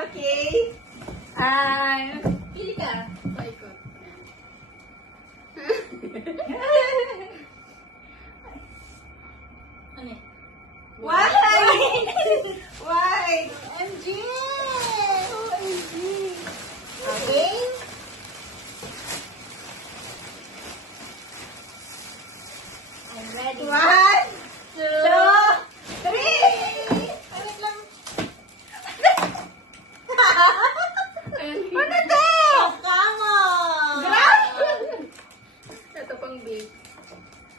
Okay. Pili ka. Paikot. Ano eh? Why? Why? OMG! OMG. Okay? I'm ready. 1, 2, 3. Ay, wait lang. Ano to? Kamo! Grabe! Ito pang bake.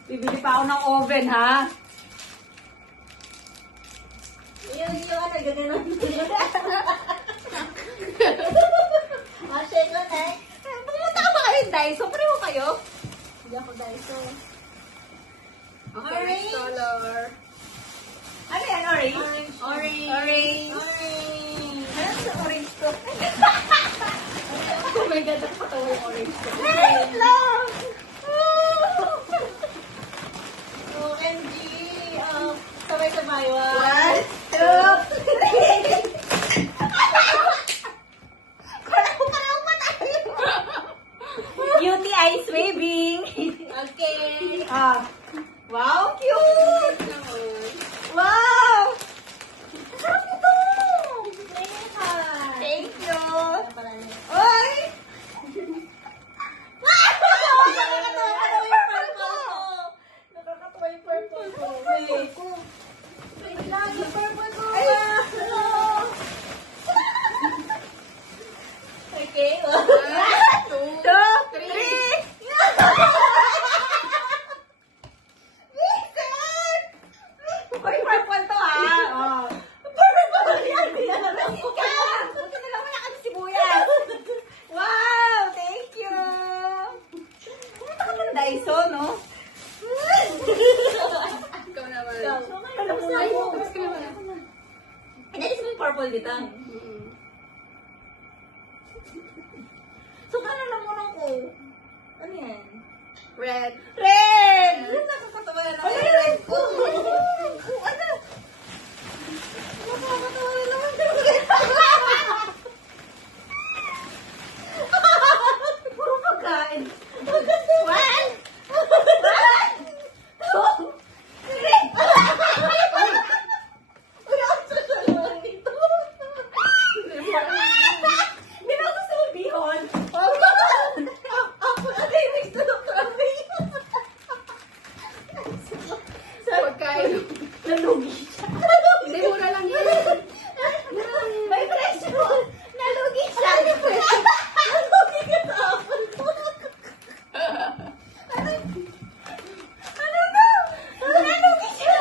Bibili pa ako ng oven, ha? Yung ano, gano'n. Shake lang eh. Pumunta ka ba kayo, Daiso? Pareho kayo? Hindi ako Daiso. Okay, Orange. next color. Ano yan, orange? Orange. Orange. Orange. Ano sa orange to? Oh my God, nakapatawa yung orange ko. Wait lang! OMG! Sabay-sabay. 1, 2, 3. Pareho pa tayo. Beauty eyes waving. Okay. Wow, cute! Wow! Sarap ito! Thank you! Oy! Nakakatawa yung purple ko. Wait. Wait lang, yung purple ko. Ay! Okay. 1, 2, 3. Vincent! Uy, purple to, ha? Oh. Purple yan. Hindi na lang ako. Ikaw! Buti na lang wala kang sibuyas. Wow! Thank you! Pumunta ka ng Daiso, no? Ikaw naman. Alam mo na Ay, mo. tapos ka naman. Inalis mo yung purple dito. So, ano lang mo ko? Ano yan? Red. Red! Nakakatawa na Ano yung yan? red ko. Ano? Nakakatawa naman. Puro pagkain. 1, 2, 3. Wala akong sasaluhan nito. Hindi na gusto mo bihon. Ako na din next to the family. Pagkain. Nalugi siya. Hindi, mura lang yan. May presyo. Nalugi siya. Nalugi ka sa apple ko. Ano ba? Nalugi siya.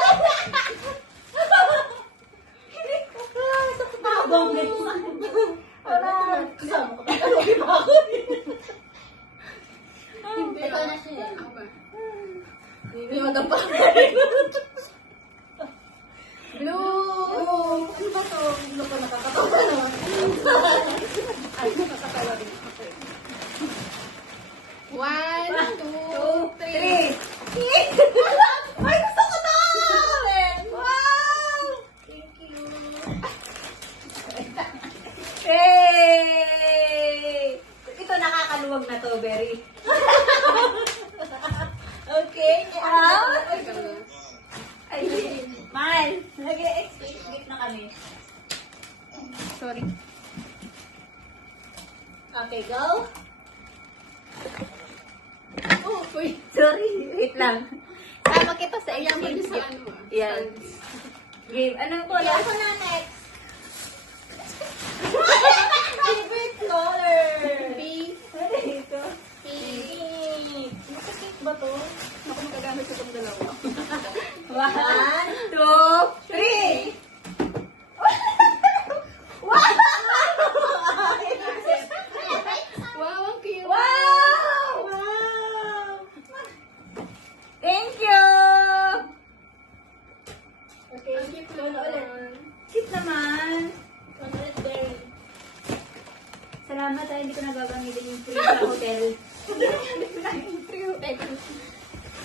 Habang Wala. Kasama ko. Nalugi pa ako. Hindi. Ikaw na siya eh. Ako ba? Hindi mo pa. Blue! Ano ba to? Blue ko nakakatawa naman. Ay, nakakatawa din. Okay. 1, 2, 3. 3. Ay, gusto ko to! Wow! Thank you. Hey! Ito nakakaluwag na to, Berry. Okay. Ay, Mal, nag-exchange na kami. Sorry. Okay, go. Oh, wait. Sorry, wait lang. Tama kita sa Ayan mo exchange sa gift. ano ah. Yan. Game. Anong Wala color? ako na next. Favorite color. Pink. Ano ito? Pink. Nakapink ba to? Ako magagamit ko itong dalawa. 1, 2, 3. Wow! Wow, ang cute. Wow! Wow. Thank you! Okay, cute naman. Cute naman. One ulit din. Salamat hindi ko nagagamitin yung free sa hotel. Free hotel.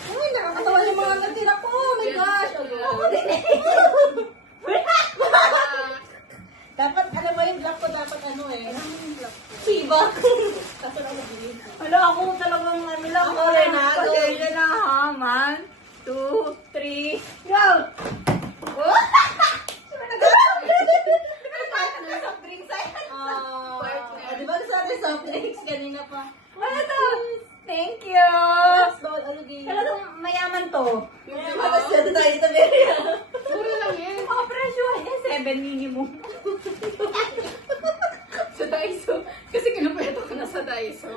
Ay, nakakatawa yung mga natira ko. Oh my gosh. Dapat Alam mo yung black ko dapat ano eh. Siba. Kaso lang mabilis. Wala ako talagang ano lang. Ako rin, ha? Go. Pasensya na ha, man. 2, 3, go! Oh! Soft drinks ay. Di ba sabi soft drinks kanina pa? Ano to? Thank you! Let's go, ano game? Talagang mayaman to. Yung matas na tayo sa Beria. Mura lang yan. Mga presyo, 7 minimum. Sa Daiso. Kasi kinumpleto ko na sa Daiso.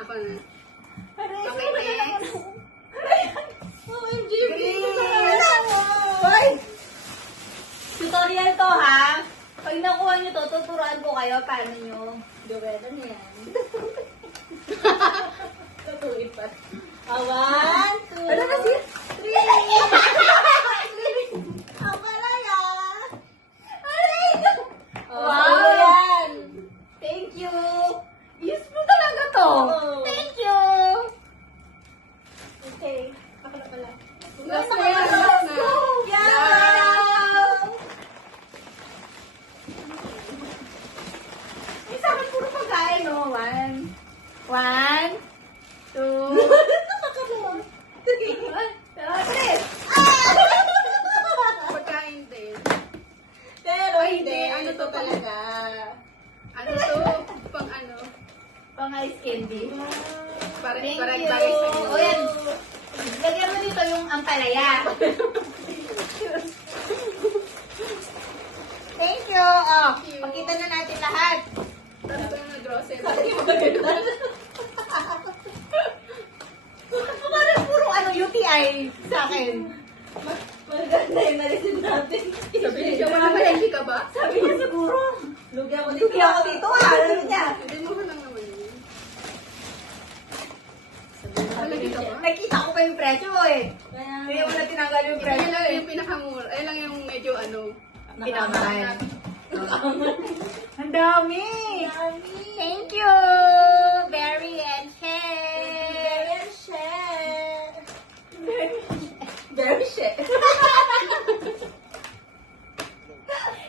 Ako na. Okay, next. OMG, Hoy! Tutorial to ha. Pag nakuha nyo to, tuturuan ko kayo paano nyo. Gawin, ano yan? Tutuin pa. 1, 2, Wala na siya. 3. Ang malaya. Wow! Yan. Thank you! Useful talaga to! Oo. Thank you! Okay. Ako na pala. Last na yan. Last na. Yeah! Ay, sa akin puro pagkain, no? 1, 2, 3. Pagkain din. Pero Ay, hindi. hindi. Ano to talaga? Ano to? Pang ano? Pang ice candy. Para Thank para you. bagay sa inyo. O yan. Lagyan mo dito yung ampalaya. Thank you. Oh, Thank you. pakita na natin lahat. Sabi ko na grocery. Parang puro ano, UTI sa akin. Maganda yung nalisin natin. Sabi niya, wala malaki ka ba? Sabi niya siguro. Lugi ako dito. Lugi ako dito. Ano niya? Hindi mo lang naman yun. Malaki ka ba? Nakita ko pa yung presyo eh. Kaya wala tinanggal yung Ito presyo yun lang eh. yung pinakamura. Ayun lang yung medyo ano. Pinamahal. Ang dami. Thank you. Berry and share. Very share. Very share.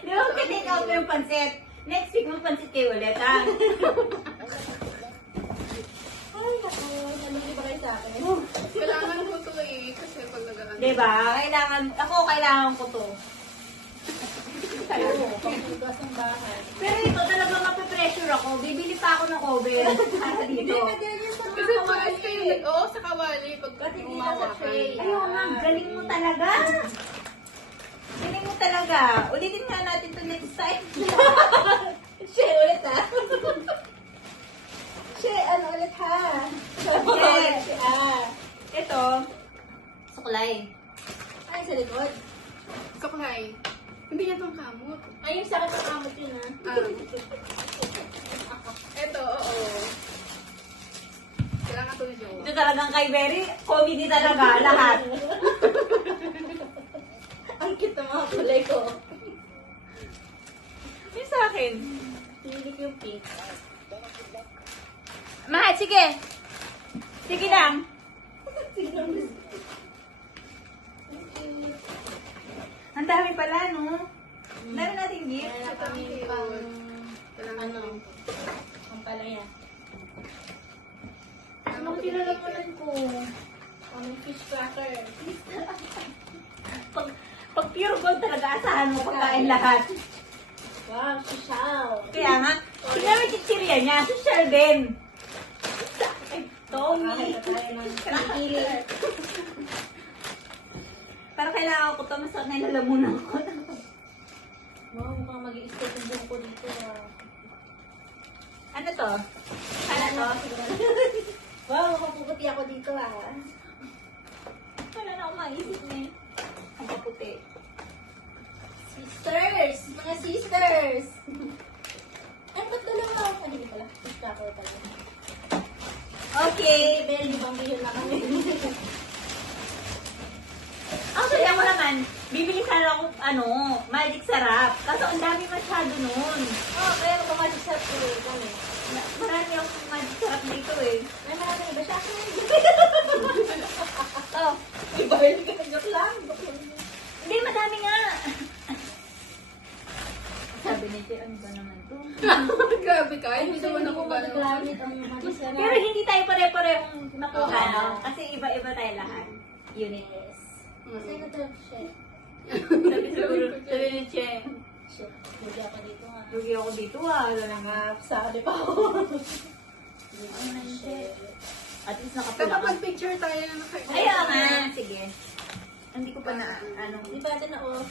Di ba take out mo yung pansit? Next week mo pansit kayo ulit ha? Ay, naku. Nalugi ba kayo sa akin? Kailangan ko to eh. Kasi pag nag-ano. Diba? Kailangan ko to. Oo, pangbugas ng bahay. Pero ito talaga mape-pressure ako. Bibili pa ako ng oven para dito. Pwede rin yung sa mga Kasi kawali. mas kayo nag... Oo, sa kawali. Pag Ba't hindi umawa nasa ka. tray? Ayun nga, galing mo talaga. Galing mo talaga. Ulitin nga natin to next time. Share ulit ha. Share, ano ulit ha? Share. Ito, suklay. Ay, sa likod. Suklay. Hindi yan tong kamot. Ay, yung sa akin ng kamot yun ha. Eto, oo. Kailangan to ni Joe. Ito talagang kay Berry, comedy talaga, lahat. Ang cute ng mga kulay ko. Yung sa akin. Pili ko yung pink. Mahal, sige. Sige lang. Ang dami pala, no? Ang dami nating gift. Kaya kami pang, Kailangan ano, to. ang palaya. Anong tinalamunan ko? Ang fish cracker. Pag pure gold talaga, asahan mo pagkain lahat. Wow, sisal. Kaya nga, tingnan mo yung chichirya niya, social din. Ay, Tommy. Pili. Parang kailangan ko ito, masakit na yung lalamunan ko. Wow, mukhang mag-i-stay yung buhok ko dito. Ano to? Ano to? Wow, mukhang puputi ako dito Wala na akong maisip niya. Ang kaputi. Sisters! Mga sisters! Ano ba't dalawa? Ah, hindi pala. Fish cracker pala. Okay. Bell, di bang bihil na kami? Actually, ako naman, bibili sana ako, magic sarap. Kaso ang dami masyado nun. Oh, kaya mag-magic sarap ko kami. Marami akong magic sarap dito eh. May marami iba siya. Oh, Iba yun ka. Joke lang. hindi, madami nga. Sabi ni naman to. Grabe ka, hindi Kasi naman hindi ako ko gano'n. magagamit ang mag-isa Pero hindi tayo pare-parehong nakuha, Oo. no? Kasi iba-iba tayo lahat. Unit. Kasi Mm. na to, shit. Sabi siguro, sabi ni Che, Shit. Hindi ako dito nga. lugi ako dito wala na nga. Sali pa ako. Shit. At least Dapat nakapula ka. mag-picture tayo na kayo. Ayaw nga, sige. Hindi ko pa na, ano. Di ba ito na off?